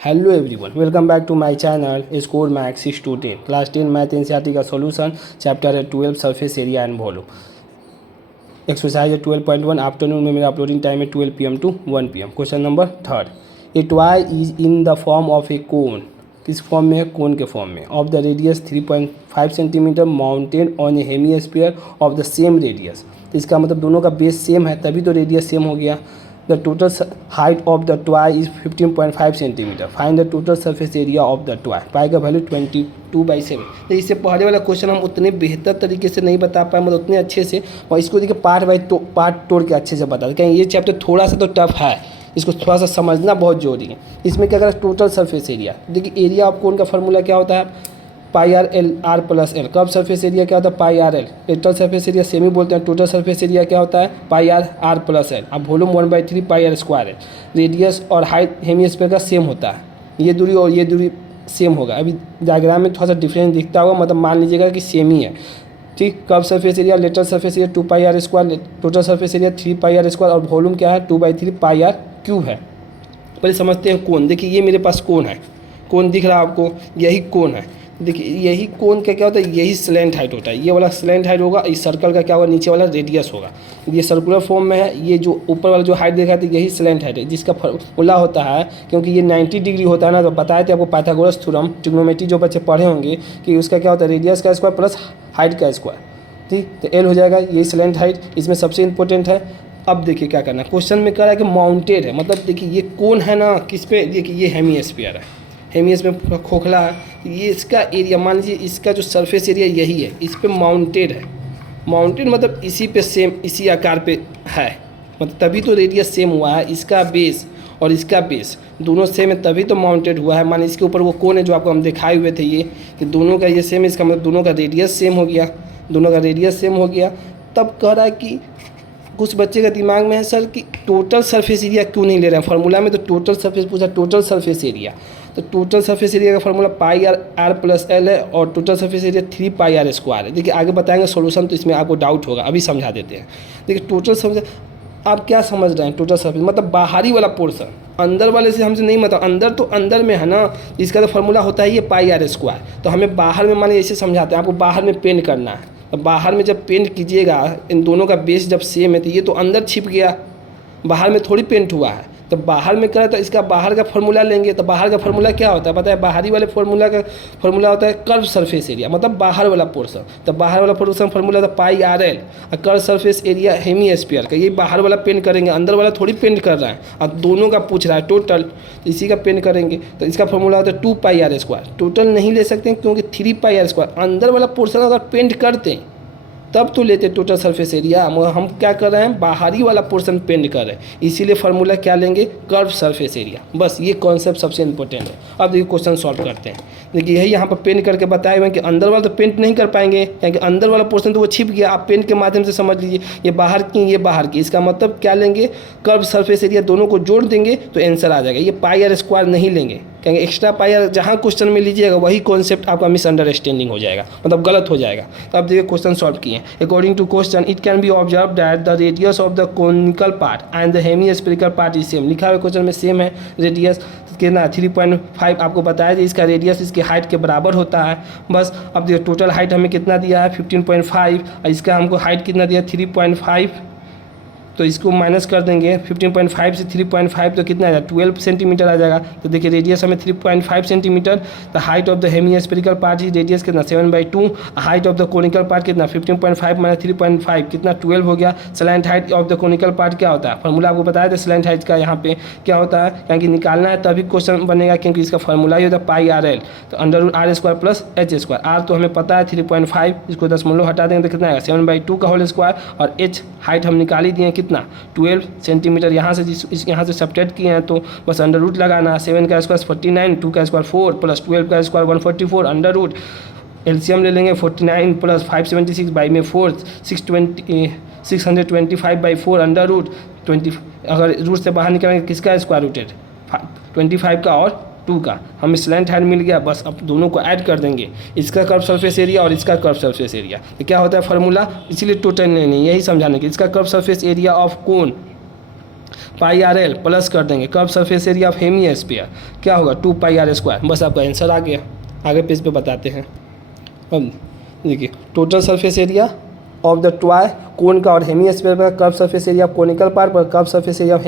Hello everyone, welcome back to my channel score max 6 to 10 class 10 math NCERT का solution. Chapter है 12 surface area and volume. Exercise है 12.1। Afternoon में मेरा uploading time है 12 PM to 1 PM। Question number third, a toy is in the form of a cone. किस फॉर्म में है? कोन के फॉर्म में। Of the radius 3.5 centimetre mounted on a hemisphere of the same radius. तो इसका मतलब दोनों का बेस सेम है, तभी तो रेडियस सेम हो गया। The total height of the toy is 15.5 centimetre. Find the total surface area of the toy. Pi का वैल्यू 22/7। तो इससे पहले वाला क्वेश्चन हम उतने बेहतर तरीके से नहीं बता पाए, मतलब उतने अच्छे से, और इसको देखिए पार्ट बाई पार्ट तोड़ के अच्छे से बता दें। कहीं ये चैप्टर थोड़ा सा तो टफ है, इसको थोड़ा सा समझना बहुत जरूरी है। इसमें क्या करें? Total surface area. देखिए एरिया ऑफ कोन का फॉर्मूला क्या होता है? Pi r l, r plus l. कब सरफेस एरिया क्या होता है? Pi r l. Total surface area same ही बोलते हैं। टोटल सरफेस एरिया क्या होता है? Pi r, r plus l. अब वॉल्यूम 1/3 पाई आर स्क्वायर है। रेडियस और हाइट हेमिस्फीयर का सेम होता है, ये दूरी और ये दूरी सेम होगा। अभी डायग्राम में थोड़ा सा डिफरेंस दिखता होगा, मतलब मान लीजिएगा कि सेम ही है। ठीक, कब surface area? Lateral surface area 2 pi r square, total surface area 3 pi r square, और वॉल्यूम क्या है? 2/3 पाई आर क्यूब है। पहले समझते हैं कोन। देखिए ये मेरे पास कोन है, कोन दिख रहा है आपको? यही कोन है। देखिए यही कोन का क्या होता है? यही स्लैंट हाइट होता है। ये वाला स्लैंट हाइट होगा, इस सर्कल का क्या होगा? नीचे वाला रेडियस होगा। ये सर्कुलर फॉर्म में है। ये जो ऊपर वाला जो हाइट देखा है, यही स्लैंट हाइट है, जिसका फॉर्मूला होता है, क्योंकि ये 90 डिग्री होता है ना। तो बताए थे आपको पाइथागोरस थ्योरम, ट्रिग्नोमेट्री जो बच्चे पढ़े होंगे, कि उसका क्या होता है? रेडियस का स्क्वायर प्लस हाइट का स्क्वायर। ठीक, तो एल हो जाएगा यही स्लैंट हाइट, इसमें सबसे इंपॉर्टेंट है। अब देखिए क्या करना है, क्वेश्चन में कह रहा है कि माउंटेड है, मतलब देखिए ये कोन है ना, किस पे? देखिए ये हेमिस्फीयर है, हेमिस्फीयर में खोखला है। ये इसका एरिया, मान लीजिए इसका जो सरफेस एरिया यही है, इस पे माउंटेड है। माउंटेड मतलब इसी पे सेम, इसी आकार पे है, मतलब तभी तो रेडियस सेम हुआ है। इसका बेस और इसका बेस दोनों सेम है, तभी तो माउंटेड हुआ है। मान इसके ऊपर वो कोन है जो आपको हम दिखाए हुए थे, ये कि दोनों का ये सेम है, इसका मतलब दोनों का रेडियस सेम हो गया, दोनों का रेडियस सेम हो गया। तब कह रहा है कि कुछ बच्चे का दिमाग में है सर कि टोटल सरफेस एरिया क्यों नहीं ले रहे हैं? फार्मूला में तो टोटल सरफेस पूछा, टोटल सरफेस एरिया। तो टोटल सरफेस एरिया का formula pi r, r plus l है, और total surface area 3 pi r square है। देखिए आगे बताएंगे सोल्यूशन, तो इसमें आपको डाउट होगा, अभी समझा देते हैं। देखिए टोटल सरफेस, आप क्या समझ रहे हैं? टोटल सरफेस मतलब बाहरी वाला पोर्शन, अंदर वाले से हमसे नहीं, मतलब अंदर तो अंदर में है ना, इसका तो फार्मूला होता है ये पाई आर स्क्वायर। तो हमें बाहर में, माने ऐसे समझाते हैं आपको, बाहर में पेंट करना है। तो बाहर में जब पेंट कीजिएगा, इन दोनों का बेस जब सेम है, तो ये तो अंदर छिप गया, बाहर में थोड़ी पेंट हुआ है। तो बाहर में करें तो इसका बाहर का फार्मूला लेंगे। तो बाहर का फार्मूला क्या होता है पता है? बाहरी वाले फार्मूला का फार्मूला होता है कर्व सरफेस एरिया, मतलब बाहर वाला पोर्शन। तो बाहर वाला पोर्शन फार्मूला था पाई आर एल, और कर्व सरफेस एरिया हेमिस्फीयर का, ये बाहर वाला पेंट करेंगे, अंदर वाला थोड़ी पेंट कर रहा है। और दोनों का पूछ रहा है टोटल, तो इसी का पेंट करेंगे। तो इसका फार्मूला होता है 2 पाई आर स्क्वायर। टोटल नहीं ले सकते हैं, क्योंकि 3 पाई आर स्क्वायर। अंदर वाला पोर्शन अगर पेंट करते हैं तब तो लेते टोटल सरफेस एरिया, मगर हम क्या कर रहे हैं? बाहरी वाला पोर्शन पेंट कर रहे हैं, इसीलिए फार्मूला क्या लेंगे? Curve surface area. बस ये कॉन्सेप्ट सबसे इंपॉर्टेंट है। अब देखिए क्वेश्चन सॉल्व करते हैं। देखिए यही यहाँ पर पेंट करके बताए हुए हैं कि अंदर वाला तो पेंट नहीं कर पाएंगे, क्योंकि अंदर वाला पोर्शन तो वो छिप गया। आप पेंट के माध्यम से समझ लीजिए, ये बाहर की, ये बाहर की। इसका मतलब क्या लेंगे? कर्व सरफेस एरिया, दोनों को जोड़ देंगे तो आंसर आ जाएगा। ये पाई आर स्क्वायर नहीं लेंगे, क्योंकि एक्स्ट्रा पाई आर जहाँ क्वेश्चन में लीजिएगा वही कॉन्सेप्ट आपका मिसअंडरस्टैंडिंग हो जाएगा, मतलब गलत हो जाएगा। तो अब देखिए क्वेश्चन सॉल्व किए। According to question it can be observe that the radius of the conical part and the hemispherical part is same. लिखा हुआ क्वेश्चन में सेम है। रेडियस कितना? 3.5 आपको बताया था, इसका रेडियस इसके हाइट के बराबर होता है। बस अब देखिए टोटल हाइट हमें कितना दिया है? 15.5, और इसका हमको हाइट कितना दिया? 3.5। तो इसको माइनस कर देंगे, 15.5 से 3.5 तो कितना आ जाएगा? 12 सेंटीमीटर आ जाएगा। तो देखिए रेडियस हमें 3.5 centimetre. The height of the hemispherical part is radius कितना? 7/2। Height of the conical part कितना? 15.5 माइनस 3.5 कितना? 12 हो गया। Slant height of the conical part क्या होता है? फार्मूला आपको बताया था स्लैंट हाइट का, यहाँ पे क्या होता है? क्योंकि निकालना है तभी क्वेश्चन बनेगा, क्योंकि इसका फार्मूला ही होता है पाई आर एल। तो under r square plus h square. R तो हमें पता है 3.5, इसको 10 हटा देंगे तो कितना आएगा? 7/2 का होल स्क्वायर। और एच हाइट हम निकाल ही दिए कितना? 12 सेंटीमीटर। यहाँ से यहाँ से सब्ट्रैक्ट किए हैं तो बस अंडर रूट लगाना है। 7 का स्क्वायर 49, 2 का स्क्वायर 4, प्लस 12 का स्क्वायर 144, अंडर रूट। एलसीएम ले लेंगे 49 प्लस 576 बाई में 4, 625/4, अंडर रूट 20। अगर रूट से बाहर निकलेंगे किसका स्क्वायर रूटेड? 25 का और 2 का। हमें स्लैंट हाइट मिल गया, बस अब दोनों को ऐड कर देंगे, इसका कर्व सरफेस एरिया और इसका कर्व सरफेस एरिया। तो क्या होता है फार्मूला? इसीलिए टोटल नहीं, यही समझाने के। इसका curve surface area of cone pi r l plus कर देंगे curve surface area of hemisphere, क्या होगा 2 पाई आर स्क्वायर। बस आपका आंसर आ गया। आगे पेज पे बताते हैं। अब देखिए total surface area of the toy cone का और हेमी स्फीयर का, curve surface area of conical part पर curve surface area of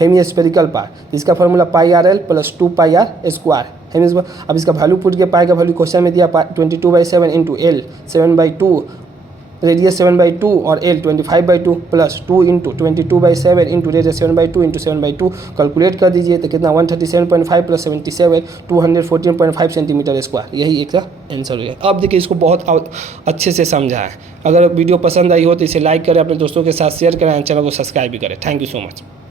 hemispherical part, इसका formula pi r l plus 2 pi r square hemi square. अब इसका value put के पाई का value question में दिया 22/7 इंटू एल 7/2, रेडियस 7/2 और L 25/2 plus 2 into 22/7 into radius 7/2 into 7/2 calculate कर दीजिए तो कितना 137.5 प्लस 77 214.5 सेंटीमीटर स्क्वायर। यही एक आंसर है। अब देखिए इसको बहुत अच्छे से समझा है। अगर वीडियो पसंद आई हो तो इसे लाइक करें, अपने दोस्तों के साथ शेयर करें, चैनल को सब्सक्राइब भी करें। Thank you so much.